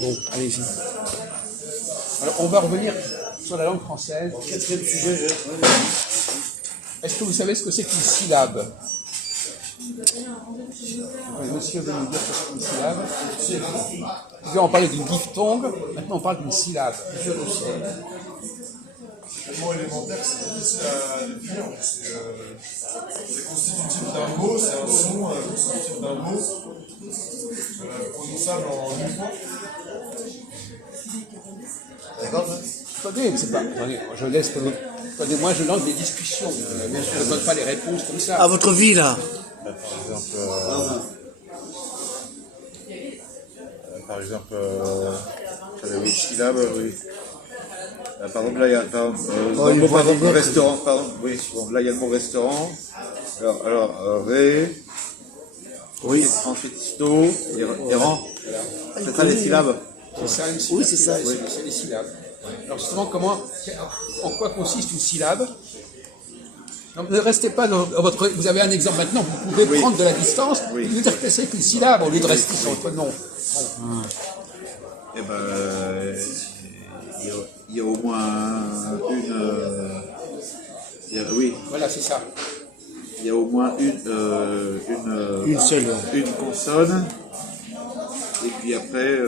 Bon, allez-y. Alors, on va revenir sur la langue française. Quatrième sujet. Est-ce que vous savez ce que c'est qu'une syllabe? Monsieur veut nous dire ce que c'est qu'une syllabe. On parlait d'une diphtongue, maintenant on parle d'une syllabe. Je le sais. Le mot élémentaire, c'est difficile à définir. C'est constitutif d'un mot, c'est un son constitutif d'un mot, prononçable en une fois. D'accord. Attendez, c'est pas. Attendez, je laisse. Attendez, moi je lance des discussions. Bien sûr, je ne donne pas les réponses comme ça. À votre vie, là. Par exemple, oui, syllabe, oui. Par exemple, là, il y a dans le mot, par exemple, restaurant, pardon, oui, bon, là, il y a le mot restaurant. Alors ré, oui, ensuite sto, et rang. C'est ça les syllabes? C'est ça une syllabe. Oui, c'est ça. Oui, c'est les syllabes. Alors justement, en quoi consiste une syllabe? Donc, ne restez pas dans votre. Vous avez un exemple maintenant, vous pouvez prendre de la distance et vous dire que c'est qu'une syllabe au lieu de rester sur votre nom. Bon. Eh ben, il y a au moins une. Oui. Voilà, c'est ça. Il y a au moins une seule. Une consonne. Et puis après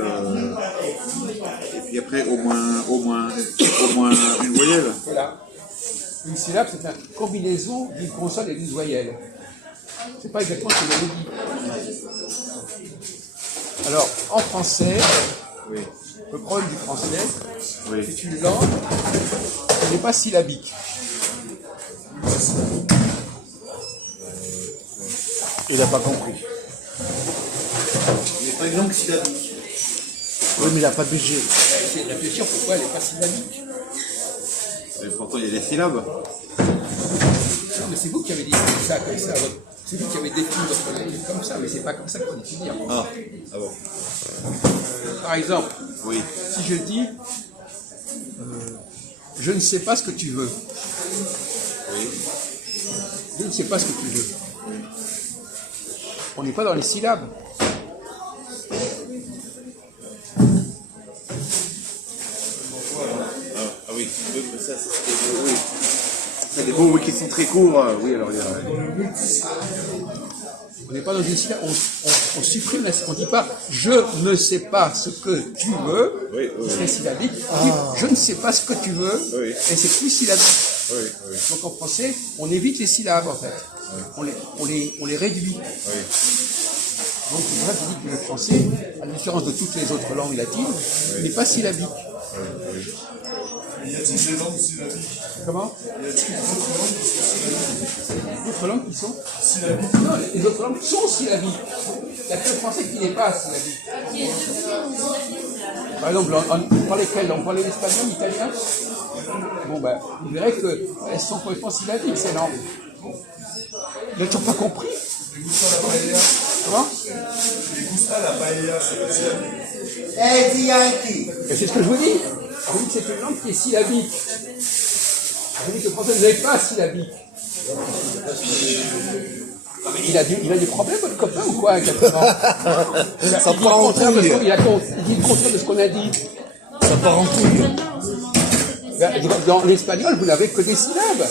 au moins une voyelle. Voilà. Une syllabe, c'est une combinaison d'une consonne et d'une voyelle. C'est pas exactement ce que vous avez dit. Alors, en français, le problème du français, c'est une langue qui n'est pas syllabique. Il n'a pas compris. Il n'est pas une langue syllabique. Oui, mais il n'a pas de budget. C'est réfléchir pourquoi elle n'est pas syllabique. Et pourtant il y a des syllabes. Non, mais c'est vous qui avez dit ça comme ça. C'est vous qui avez défini votre langue comme ça, mais c'est pas comme ça qu'on définit. Ah bon. Par exemple, si je dis je ne sais pas ce que tu veux. Je ne sais pas ce que tu veux. On n'est pas dans les syllabes. Ah oui, ça c'est des mots qui sont très courts. Oui, alors il y a. On n'est pas dans une syllabe, on supprime, on ne dit pas je ne sais pas ce que tu veux, c'est syllabique. On dit je ne sais pas ce que tu veux, et c'est plus syllabique. Donc en français, on évite les syllabes en fait. On les réduit. Donc c'est pour ça que je dis que le français, à la différence de toutes les autres langues latines, n'est pas syllabique. Y a-t-il des langues syllabiques? Comment? Y a-t-il D'autres langues qui sont syllabiques? Non, les autres langues sont syllabiques. Il n'y a que le français qui n'est pas syllabique. Par exemple, on parlait quelle? On parlait l'espagnol, l'italien? Bon ben, vous verrez qu'elles sont complètement syllabiques ces langues. Vous n'avez toujours pas compris? Les gusta la paella. Comment? Les gusta la paella, c'est pas syllabique. Et c'est ce que je vous dis. Je vous dis que c'est une langue qui est syllabique. Je vous dis que le français n'est pas syllabique. Ah, mais il a des problèmes, votre copain, ou quoi, exactement? Ça part en couille. Il dit le contraire de ce qu'on a dit. Ça part en couille. Dans l'espagnol, vous n'avez que des syllabes.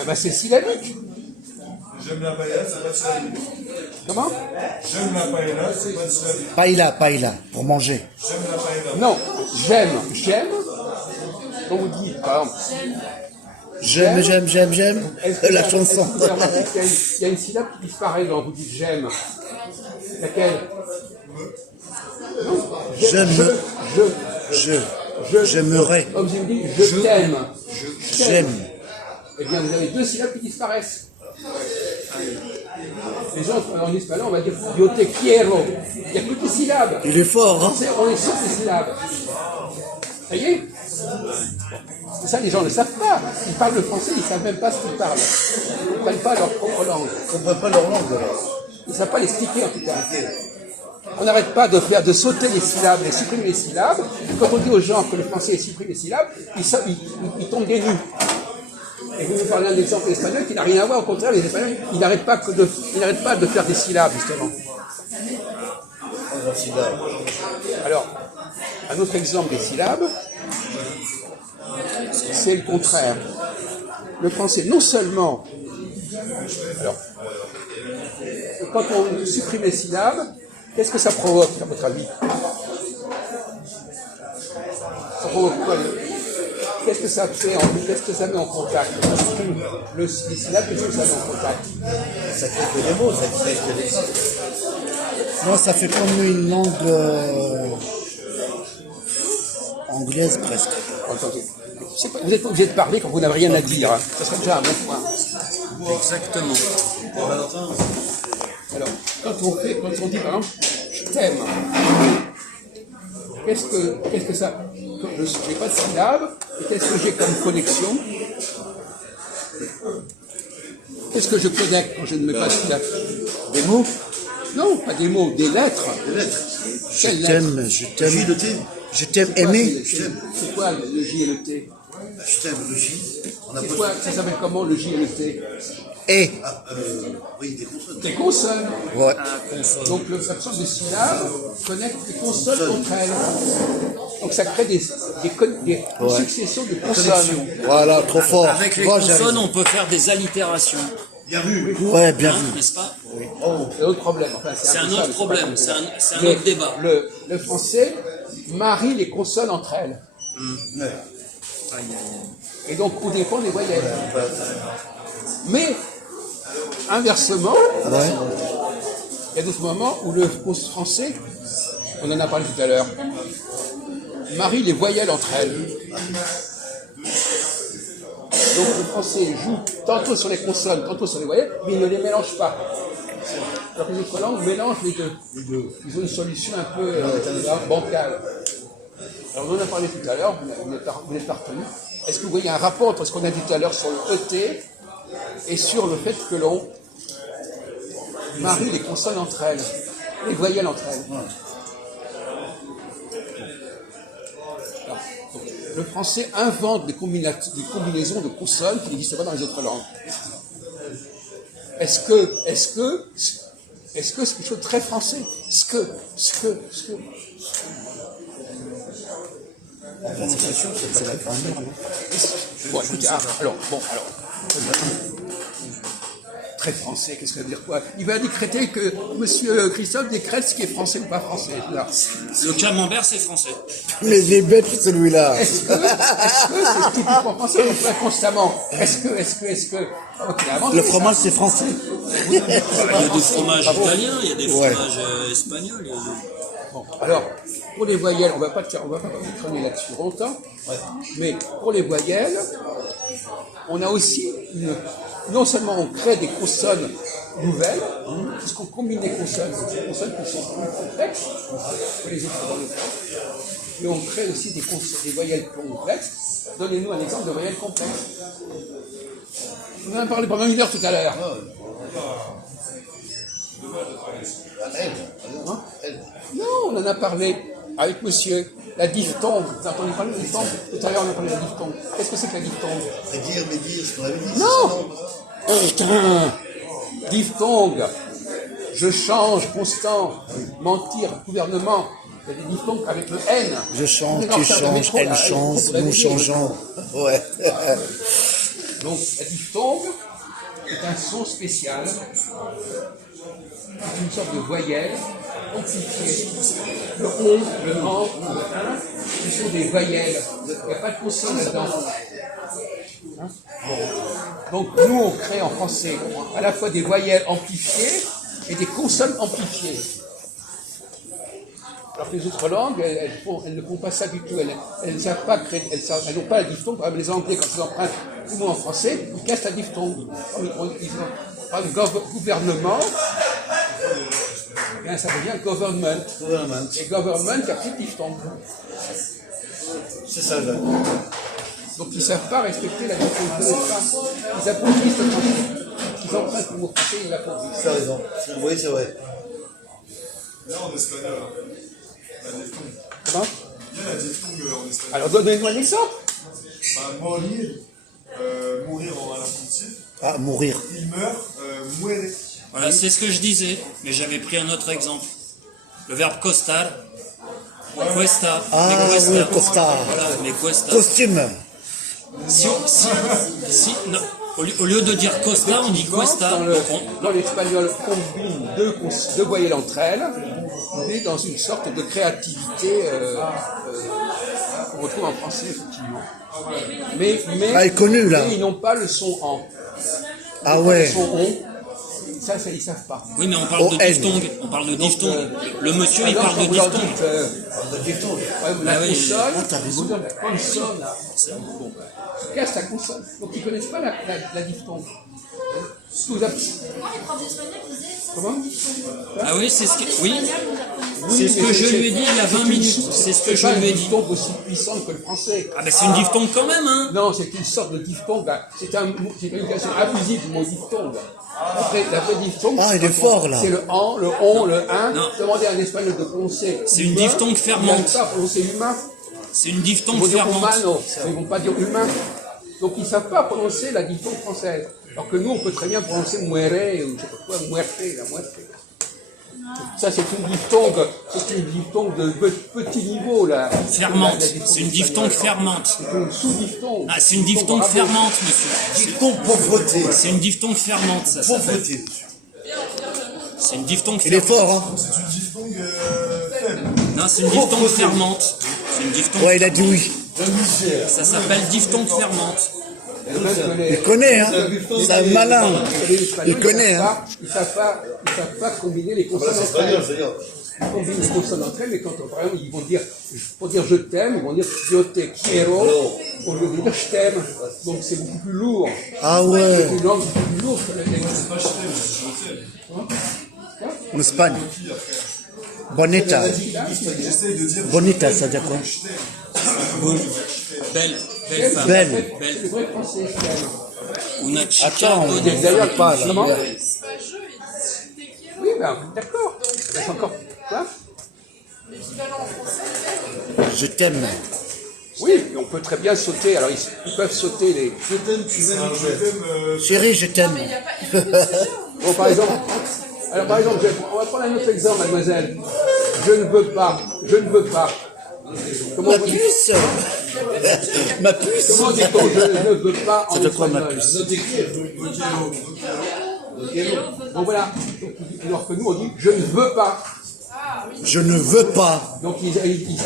Ah ben, c'est syllabique. J'aime la paella, c'est pas syllabique. Comment? J'aime la paella, c'est pas syllabique. Paella, pour manger. J'aime la paella. Non, j'aime. On vous dit, par exemple, J'aime. La chanson. est-ce que vous avez remarqué qu'il y a une syllabe qui disparaît quand vous dites j'aime? Laquelle? J'aimerais. Comme je vous dis, je t'aime. J'aime. Eh bien, vous avez deux syllabes qui disparaissent. Les autres, en espagnol, on va dire yo te quiero. Il n'y a plus de syllabes. Il est fort, hein? On est sur ces syllabes. Ça y est? C'est ça, les gens ne le savent pas. Ils parlent le français, ils ne savent même pas ce qu'ils parlent. Ils ne comprennent pas leur propre langue. Ils ne comprennent pas leur langue, alors. Ils ne savent pas l'expliquer, en tout cas. On n'arrête pas de sauter les syllabes, de supprimer les syllabes. Quand on dit aux gens que le français supprime les syllabes, ils tombent des nues. Et vous nous parlez d'un exemple espagnol qui n'a rien à voir, au contraire, les Espagnols, ils n'arrêtent pas de faire des syllabes, justement. Alors, un autre exemple des syllabes, c'est le contraire. Le français, non seulement... Alors, quand on supprime les syllabes, qu'est-ce que ça provoque, à votre avis? Ça provoque quoi? Qu'est-ce que ça fait qu'est-ce que ça met en contact? Les syllabes, qu'est-ce que ça met en contact? Ça crée des mots, ça crée des... Non, ça fait comme une langue anglaise presque. Attendez. Vous n'êtes pas obligé de parler quand vous n'avez rien à dire. Hein. Ça serait déjà un bon point. Exactement. Alors, quand on dit par exemple, je t'aime, qu'est-ce que ça... Je n'ai pas de syllabe, qu'est-ce que j'ai comme connexion? Qu'est-ce que je connecte quand je ne mets pas de syllabe? Des mots? Non, pas des mots, des lettres. Des lettres. Quelles lettres? Je t'aime aimer. C'est quoi le J et le T? Je t'aime, le J. C'est quoi, ça s'appelle comment le J et le T? Et. Oui, des consonnes. Des consonnes. Ouais. Donc l'absence de syllabes connecte les consonnes entre elles. Donc ça crée des successions de consonnes. Voilà, trop fort. Avec les consonnes, on peut faire des allitérations. Bien vu. Ouais, bien vu. N'est-ce pas? C'est un autre problème. Enfin, C'est un peu autre ça, problème, c'est un autre débat. Le français marie les consonnes entre elles. Et donc, on dépend des voyelles. Mais, inversement, il y a d'autres moments où le français, on en a parlé tout à l'heure, marie les voyelles entre elles. Donc, le français joue tantôt sur les consonnes, tantôt sur les voyelles, mais il ne les mélange pas. Alors que les autres langues mélangent les deux. Ils ont une solution un peu bancale. Alors, on en a parlé tout à l'heure, vous n'êtes pas retenu. Est-ce que vous voyez un rapport entre ce qu'on a dit tout à l'heure sur le ET et sur le fait que l'on marie les consonnes entre elles, les voyelles entre elles? Alors, donc, le français invente des combinaisons de consonnes qui n'existent pas dans les autres langues. Est-ce que c'est quelque chose de très français? C'est la grammaire. Bon, écoutez, très français, qu'est-ce que ça veut dire quoi? Il va décréter que M. Christophe décrète ce qui est français ou pas français. Là. Le camembert, c'est français. Mais il est bête celui-là. Est-ce que c'est typiquement français? On le fait constamment. Est-ce que... Okay, Le fromage, c'est français. Il y a des fromages italiens, il y a des fromages espagnols. Bon, alors, pour les voyelles, on va pas traîner là-dessus longtemps, mais pour les voyelles, on a aussi non seulement on crée des consonnes nouvelles, puisqu'on combine des consonnes qui sont plus complexes que les autres dans le temps, mais on crée aussi des voyelles complexes. Donnez-nous un exemple de voyelles complexes. On en a parlé pendant 1 heure tout à l'heure. Non, on en a parlé avec monsieur. La diphtongue. Vous avez entendu parler de diphtongue? Tout à l'heure, on a parlé de la diphtongue. Qu'est-ce que c'est que la diphtongue? Médire, ce qu'on avait dit. Non! Putain! Diphtongue. Je change, constant. Mentir, gouvernement. Il y a des diphtongues avec le N. Je change, tu changes, elle change, nous changeons. Ouais. Donc, la diphtongue est un son spécial. C'est une sorte de voyelle amplifiée. Le on, le en, le un, ce sont des voyelles. Il n'y a pas de consonne là-dedans. Hein? Donc nous, on crée en français à la fois des voyelles amplifiées et des consonnes amplifiées. Alors que les autres langues, elles ne font pas ça du tout. Elles ne savent pas créer, elles n'ont pas la diphtongue. Par exemple, les Anglais, quand ils empruntent tout le mot en français, ils cassent la diphtongue. Par exemple, gouvernement, bien, ça devient government. Et government, il y a plus de diphtongue. C'est ça, là. Donc ils ne savent pas respecter la diphtongue. Ils appauvrissent le français. Ils empruntent le mot français et ils l'appauvrissent. Tu as raison. Oui, c'est vrai. Là, en espagnol, la diphtongue. Comment? Il y a la diphtongue en espagnol. Alors donnez-moi un exemple. Mourir en l'infinitif. Ah, mourir. Il meurt, muere. Voilà, c'est ce que je disais, mais j'avais pris un autre exemple. Le verbe costar. Cuesta. Ah mais cuesta. oui, costard. Voilà, mais cuesta. Costume. Non, au lieu de dire costa, on dit cuesta. Dans l'espagnol, on combine deux voyelles entre elles. On est dans une sorte de créativité qu'on retrouve en français, effectivement. Mais Ah, il est connu, là. ils n'ont pas le son en. Ah ouais. Le son on. Ça, ils savent pas. Oui, mais on parle de ON. diphtongue. On parle de diphtongue. Le monsieur, il parle de diphtongue. La Ah oui. consonne, t'as raison. la consonne, bon, tu casses la consonne. Donc ils ne connaissent pas la diphtongue. Ce que vous appelez- Comment Ah oui, c'est ce que, oui, Oui, c'est ce mais que je lui ai dit il y a 20 minutes. C'est ce que je lui ai une dit. diphtongue aussi puissante que le français. Ah ben c'est une diphtongue quand même, hein. Non, c'est une sorte de diphtongue. C'est une utilisation abusive du mot diphtongue. La vraie diphtongue, Ah, il est fort, là. c'est le en, le on, le un. Non. Demandez à un espagnol de prononcer. C'est une humain, diphtongue fermante. Ils n'arrivent pas à prononcer humain. C'est une Ils diphtongue vont dire fermante. humano, ils ne vont pas dire humain. Donc ils ne savent pas prononcer la diphtongue française. Alors que nous, on peut très bien prononcer muere ou je sais pas quoi, muerte, la muerte. Ça, c'est une diphtongue de petit niveau, là. Fermante. C'est une diphtongue fermante. C'est une sous-diphtongue. Ah, c'est une diphtongue bravo. fermante, monsieur. Diphtongue pauvreté. C'est une diphtongue fermante, ça s'appelle. Pauvreté. C'est une diphtongue Il est fermante. fort, hein. C'est une diphtongue faible. Non, c'est une diphtongue fermante. C'est une diphtongue. Ouais, il a dit oui. Ça s'appelle diphtongue fermante. Il connaît, hein. C'est un malin. Il connaît, hein. Ils ne savent pas combiner les consonnes entre elles. Ils combinent les consonnes entre elles, mais quand par exemple, ils vont dire, pour dire je t'aime, ils vont dire yo te quiero, au lieu de dire je t'aime. Donc c'est beaucoup plus lourd. Ah C'est ouais. une langue beaucoup plus lourde que les C'est pas je t'aime, c'est je t'aime. En Espagne. Bonita. J'essaye de dire Bonita, ça veut dire quoi? Belle femme. Belle. C'est le vrai français. Una chica Attends, on bonita. est d'ailleurs pas là. Comment Oui, ben d'accord. Ben, c'est encore. Quoi Je t'aime. Oui, mais on peut très bien sauter. Alors ils peuvent sauter les. je t'aime, tu sais, je t'aime. Chérie, je t'aime. Bon, par exemple, on va prendre un autre exemple, mademoiselle. Je ne veux pas. Je ne veux pas. Comment Ma on dit puce. Ma puce. Comment dit-on je ne veux pas en C'est de quoi, ma espagnol? puce? Bon voilà. Donc, alors que nous on dit je ne veux pas. Je ne veux pas. Donc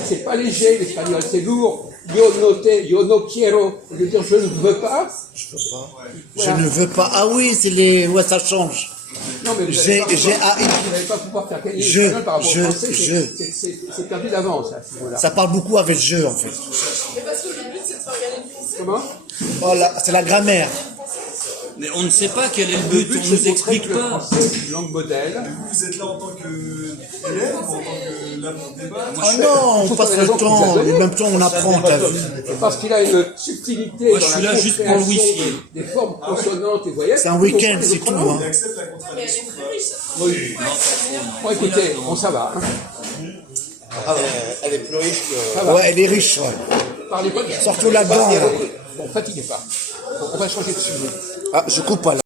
c'est pas léger l'espagnol, c'est lourd. Yo no te, yo no quiero. Je veux dire je ne veux pas. Je ne veux pas. Ah oui, c'est les. Ouais, ça change. Non mais vous J'ai- n'allez j'ai- n'allez pas pouvoir faire gagner Je- l'espagnol par rapport je- au français. je. C'est perdu d'avance à ce niveau-là. Ça parle beaucoup avec je, en fait. Mais parce que le but c'est de faire gagner le français. Comment Voilà, c'est la grammaire. Mais on ne sait pas quel est le but, on nous explique que le pas. français est une langue modèle. Vous êtes là en tant qu'élève ou en tant que là pour débattre? Ah non, on passe le temps. En même temps, on apprend, t'as vu. Parce qu'il a une subtilité Moi, dans je suis la là juste pour le compréhension wifi. des formes consonantes et voyelles. C'est un week-end, c'est tout. Hein. Il accepte la Mais elle contradiction. est très riche cette Oui. Bon, écoutez, bon, ça va. Hein. Elle est plus riche que. Ça va. Ouais, elle est riche, ouais. Parlez pas de Surtout là-dedans. là. Bon, fatiguez pas. Bon, on va changer de sujet. Ah, je coupe pas là.